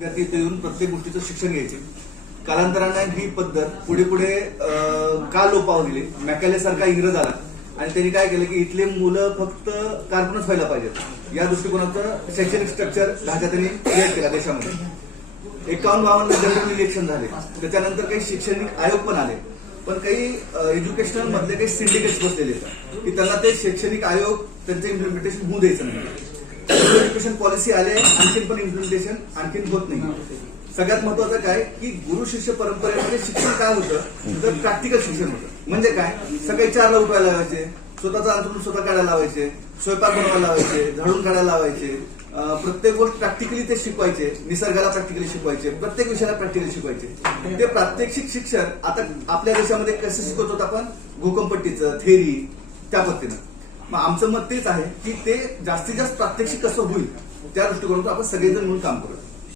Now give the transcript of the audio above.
विद्यार्थी इथे येऊन प्रत्येक गोष्टीचं शिक्षण घ्यायचे. कालांतराने ही पद्धत पुढे पुढे का लोपावत गेली. मॅकॅले सारखा इंग्रज आला आणि त्यांनी काय केलं की इथले मुलं फक्त कारकुनच व्हायला पाहिजेत या दृष्टिकोनाचं शैक्षणिक स्ट्रक्चर ढाचा त्यांनी क्रिएट केला देशामध्ये. 51-52 जनरल इलेक्शन झाले, त्याच्यानंतर काही शैक्षणिक आयोग पण आले, पण काही एज्युकेशनल मधले काही सिंडिकेट्स बसलेले की त्यांना ते शैक्षणिक आयोग त्यांचं इम्प्लिमेंटेशन होऊ द्यायचं नाही. एज्युकेशन पॉलिसी आले आणखीन पण इम्प्लिमेंटेशन आणखीन होत नाही. सगळ्यात महत्वाचं काय की गुरु शिष्य परंपरेमध्ये शिक्षण काय होतं तर प्रॅक्टिकल शिक्षण होतं. म्हणजे काय, सकाळी 4ला उठवायला लावायचे, स्वतःचं अंथरूण स्वतः काढायला लावायचे, स्वयंपाक बनवायला लावायचे, झाडून काढायला लावायचे, प्रत्येक गोष्ट प्रॅक्टिकली ते शिकवायचे, निसर्गाला प्रॅक्टिकली शिकवायचे, प्रत्येक विषयाला प्रॅक्टिकली शिकवायचे. ते प्रात्यक्षिक शिक्षण आता आपल्या देशामध्ये कसं शिकवतो आपण, भूकंपट्टीचं थेरी त्या पद्धतीनं. मग आमचं मत तेच आहे की ते जास्तीत जास्त प्रात्यक्षिक कसं होईल त्या दृष्टिकोनातून आपण सगळेजण मिळून काम करू.